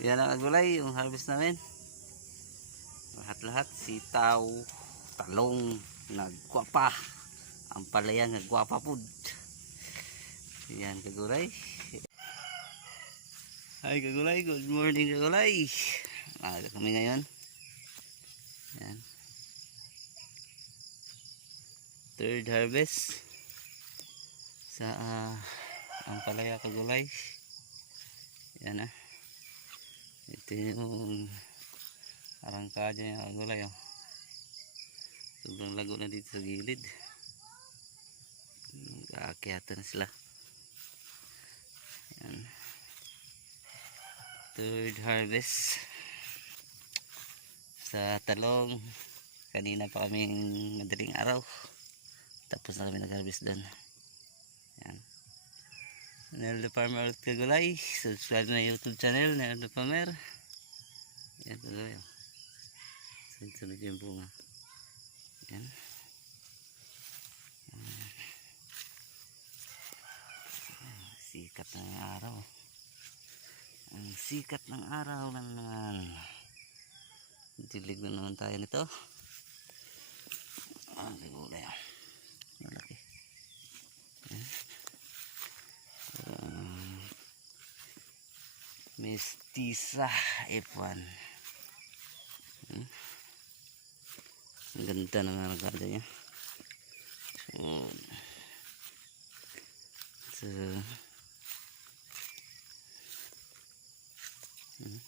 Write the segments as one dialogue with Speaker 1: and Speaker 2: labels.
Speaker 1: Yan ang gulay, yung harvest namin. Lahat-lahat, sitaw, talong, nagwapa. Ang palaya, nagwapa food. Yan kagulay. Hi kagulay, good morning kagulay. Maaga kami ngayon. Yan. Third harvest sa ah, ang palaya kagulay. Yan ah. Ito yung arangkada niya kagulay oh. Sobrang lago na dito sa gilid. Kaakyatan na sila. Yan. Third harvest sa talong. Kanina pa kaming madaling araw. Tapos na kami nag-harvest doon. Yan. Nel the Farmer ulit kagulay. Subscribe na YouTube channel Nel the Farmer. Yan oh. Sunod-sunod yung bunga. Yan. Sikat ng araw. Ang sikat ng araw na naman. Dilig na naman tayo nito. Ah, gulay. ah. Malaki. Yan. Um, Mestiza F1. Hmm. Ang ganda ng aragada niya. So, so Hmm.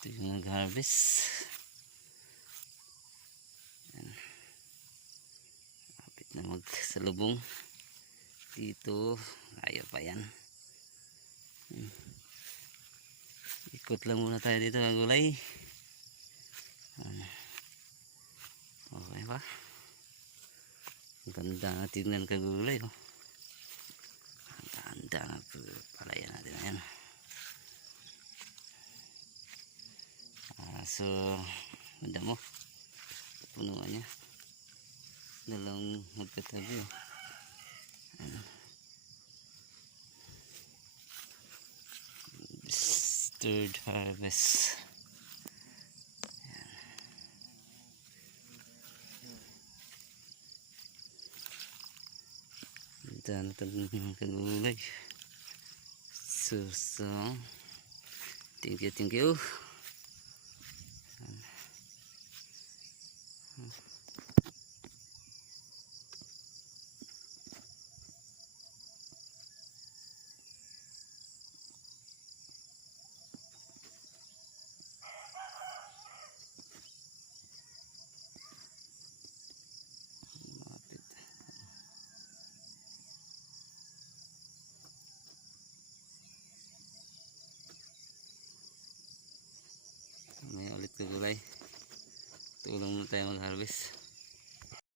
Speaker 1: Ito yung nag-harvest. Na magsalubong. Dito, ayaw pa yan. Hmm. Ikot lang muna tayo dito ng gulay. Okay ba? Ganda na tingnan kagulay. Oh. Ang ganda na palaya natin na yan. Ah, so, ganda mo. Punuan niya. Dalawang magkatabi. Oh. Third harvest. Ganda na itong kagulay. So, so, thank you, thank you. Mapit. May ulit kagulay. Tulong mo tayo mag-harvest.